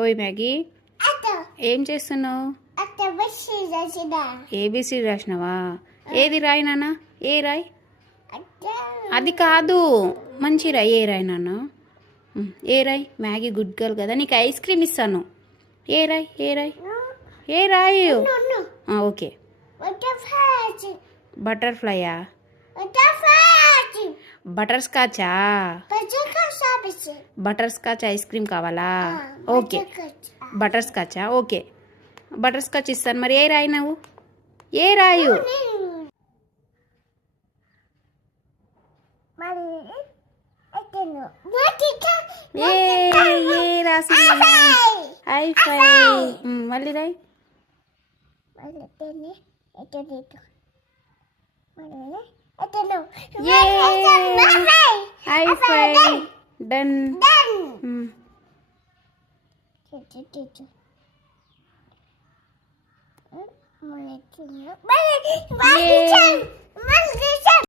ఓయ్ మ్యాగీ, ఏం చేస్తున్నావు? ఏబిసి రాసినావా? ఏది రాయి నాన్న? ఏ రాయి? అది కాదు, మంచి రాయి. ఏ రాయి నాన్న? ఏ రాయి? మ్యాగీ గుడ్ గర్ల్ కదా, నీకు ఐస్ క్రీమ్ ఇస్తాను. ఏ రాయి? ఏ రాయి? ఏ రాయి? ఓకే. బటర్ఫ్లైయా? బటర్ స్కాచా? బటర్ స్కాచ్ ఐస్ క్రీమ్ కావాలా? ఓకే. బటర్ స్కాచా? ఓకే, బటర్ స్కాచ్ ఇస్తాను. మరి ఏ రాయి నువ్వు? ఏ రాయు? ఏ రాసి ఐఫై. మళ్ళీ రాయి. ఐఫై డన్.